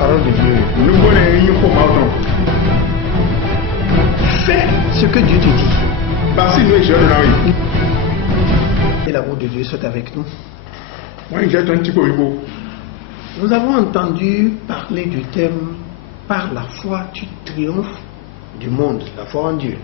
parole de Dieu. Fais ce que Dieu te dit. Et l'amour de Dieu soit avec nous. Nous avons entendu parler du thème « Par la foi, tu triomphes du monde », la foi en Dieu.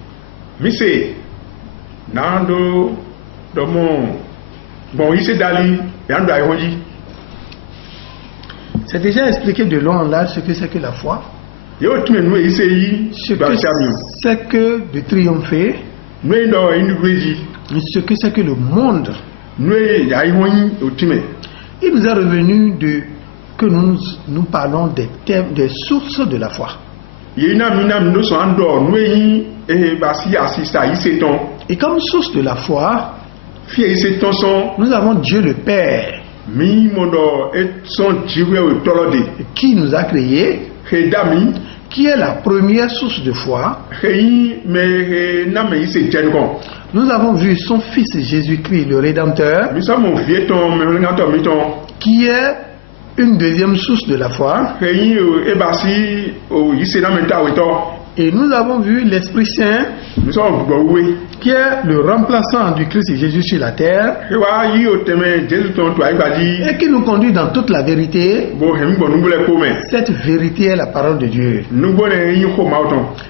C'est déjà expliqué de long en large ce que c'est que la foi, ce que c'est que de triompher, ce que c'est que le monde. Il nous est revenu que nous parlons des thèmes, des sources de la foi. Et comme source de la foi, nous avons Dieu le Père qui nous a créés, qui est la première source de foi. Nous avons vu son Fils Jésus-Christ, le Rédempteur, qui est une deuxième source de la foi. Et nous avons vu l'Esprit Saint, qui est le remplaçant du Christ Jésus sur la terre, et qui nous conduit dans toute la vérité. Cette vérité est la parole de Dieu.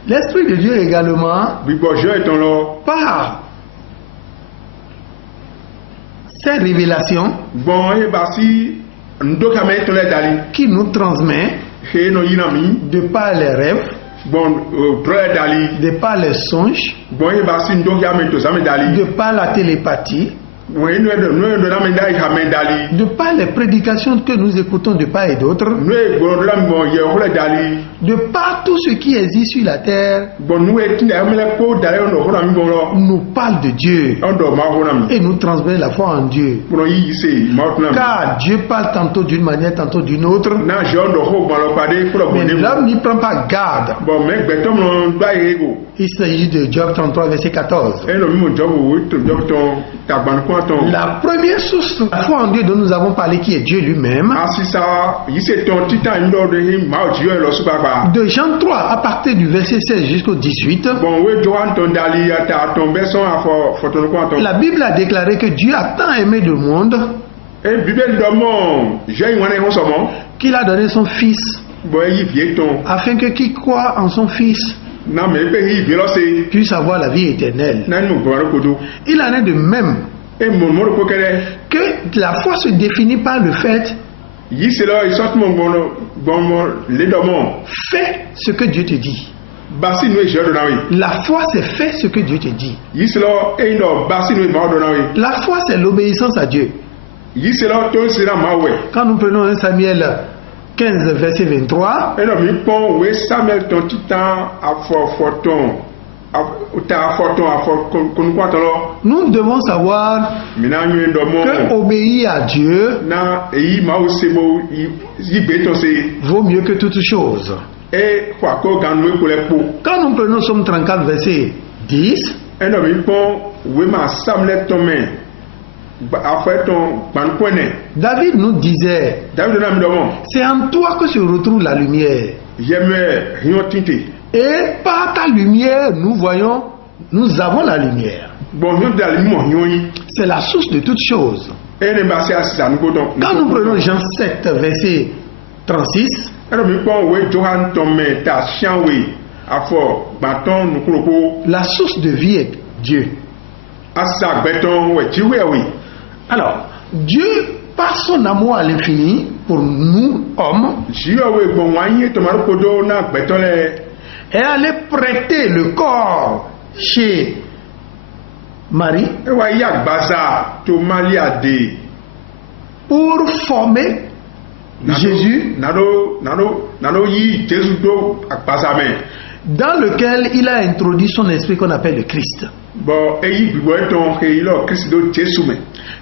L'Esprit de Dieu également, par ces révélations, qui nous transmet de par les rêves, de par les songes, de par la télépathie, de par les prédications que nous écoutons de part et d'autre, de par tout ce qui existe sur la terre, nous parle de Dieu et nous transmet la foi en Dieu. Car Dieu parle tantôt d'une manière, tantôt d'une autre, mais l'homme n'y prend pas garde. Il s'agit de Job 33 verset 14. La première source de la foi en Dieu dont nous avons parlé, qui est Dieu lui-même, de Jean 3 à partir du verset 16 jusqu'au 18, la Bible a déclaré que Dieu a tant aimé le monde qu'il a donné son Fils, afin que qui croit en son Fils puisse avoir la vie éternelle. Il en est de même que la foi se définit par le fait: fais ce que Dieu te dit. La foi, c'est faire ce que Dieu te dit. La foi, c'est l'obéissance à Dieu. Quand nous prenons 1 Samuel 15 verset 23, nous devons savoir que obéir à Dieu vaut mieux que toute chose. Quand nous prenons Somme 34 verset 10, David nous disait: c'est en toi que se retrouve la lumière. Et par ta lumière, nous avons la lumière. C'est la source de toutes choses. Quand nous prenons Jean 7 verset 36, la source de vie est Dieu. Alors, Dieu, par son amour à l'infini pour nous, hommes, est allé prêter le corps chez Marie pour former Jésus, dans lequel il a introduit son esprit qu'on appelle le Christ.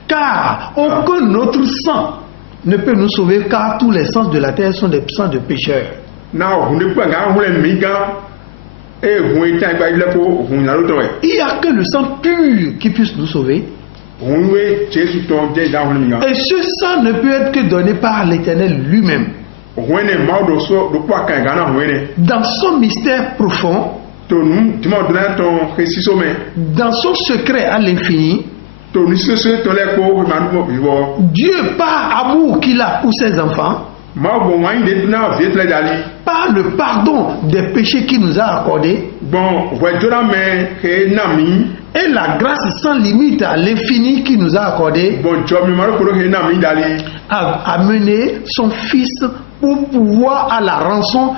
Car aucun autre sang ne peut nous sauver, car tous les sangs de la terre sont des sangs de pécheurs. Il n'y a que le sang pur qui puisse nous sauver. Et ce sang ne peut être que donné par l'Éternel lui-même. Dans son mystère profond, dans son secret à l'infini, Dieu, par amour qu'il a pour ses enfants, par le pardon des péchés qu'il nous a accordés, et la grâce sans limite à l'infini qu'il nous a accordé, a amené son Fils pour pouvoir à la rançon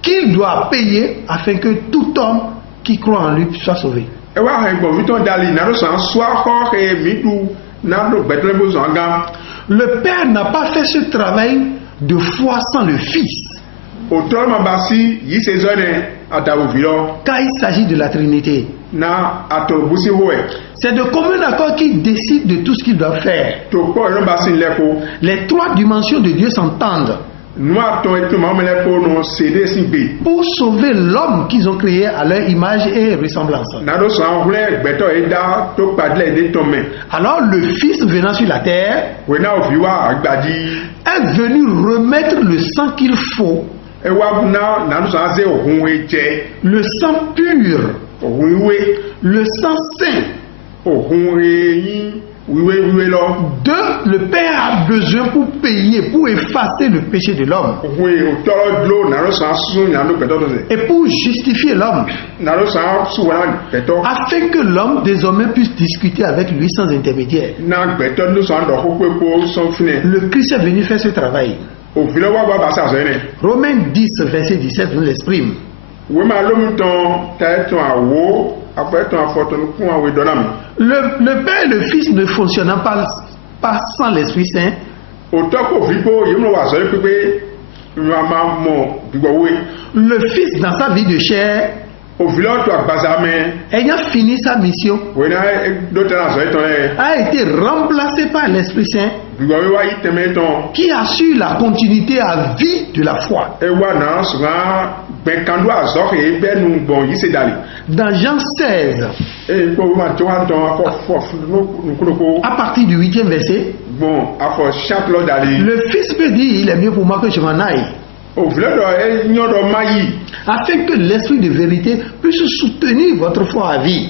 qu'il doit payer afin que tout homme qui croit en lui soit sauvé. Le Père n'a pas fait ce travail de foi sans le Fils. Car il s'agit de la Trinité. C'est de commun accord qu'il décide de tout ce qu'il doit faire. Les trois dimensions de Dieu s'entendent pour sauver l'homme qu'ils ont créé à leur image et ressemblance. Alors le Fils venant sur la terre est venu remettre le sang qu'il faut, le sang pur, le sang saint. Le Père a besoin pour payer, pour effacer le péché de l'homme et pour justifier l'homme, afin que l'homme désormais puisse discuter avec lui sans intermédiaire. Le Christ est venu faire ce travail. Romains 10, verset 17 nous l'exprime. Le Père et le Fils ne fonctionnant pas sans l'Esprit Saint, le Fils dans sa vie de chair, ayant fini sa mission, a été remplacé par l'Esprit Saint qui assure la continuité à vie de la foi. Dans Jean 16, à partir du 8e verset, le Fils peut dire: il est mieux pour moi que je m'en aille, afin que l'esprit de vérité puisse soutenir votre foi à vie.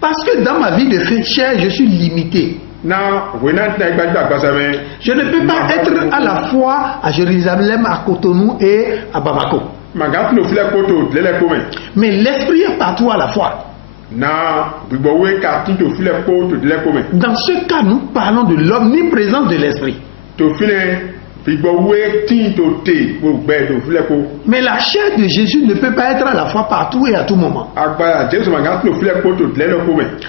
Parce que dans ma vie de chair, je suis limité. Je ne peux pas être à la fois à Jérusalem, à Cotonou et à Bamako. Mais l'esprit est partout à la fois. Dans ce cas, nous parlons de l'omniprésence de l'esprit. Mais la chair de Jésus ne peut pas être à la fois partout et à tout moment.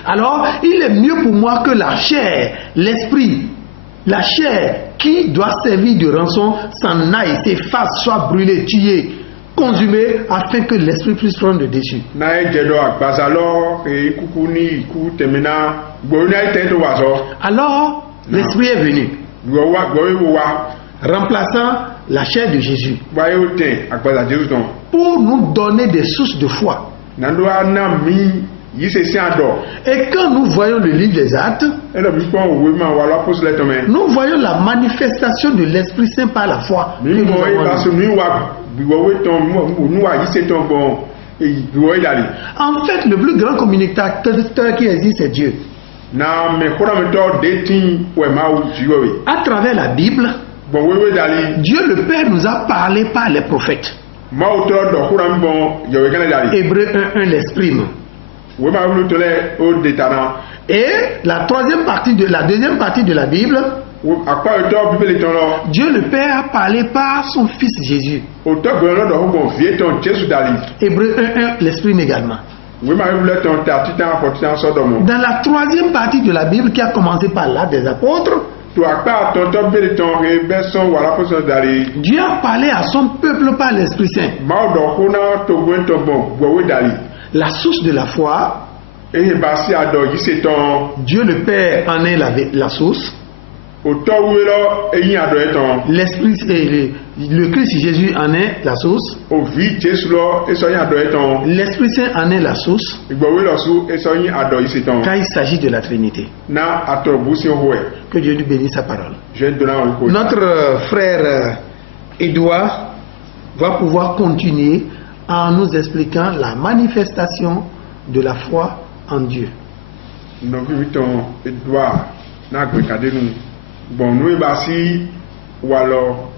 Alors, il est mieux pour moi que la chair, l'esprit, la chair qui doit servir de rançon s'en aille, s'efface, soit brûlée, tuée, consumée, afin que l'esprit puisse prendre le dessus. Alors, l'esprit est venu, remplaçant la chair de Jésus, pour nous donner des sources de foi. Et quand nous voyons le livre des Actes, nous voyons la manifestation de l'Esprit Saint par la foi. En fait, le plus grand communicateur qui existe, c'est Dieu. À travers la Bible, Dieu le Père nous a parlé par les prophètes. Hébreux 1:1 l'exprime. Et la deuxième partie de la Bible, Dieu le Père a parlé par son Fils Jésus. Hébreux 1:1 l'exprime également. Dans la troisième partie de la Bible qui a commencé par l'Acte des Apôtres, Dieu a parlé à son peuple par l'Esprit Saint. La source de la foi, Dieu le Père en est la source. L'Esprit et le Christ Jésus en est la source. L'Esprit Saint en est la source. Quand il s'agit de la Trinité. Que Dieu nous bénisse sa parole. Notre frère Edouard va pouvoir continuer en nous expliquant la manifestation de la foi en Dieu. Bon, nous, ou alors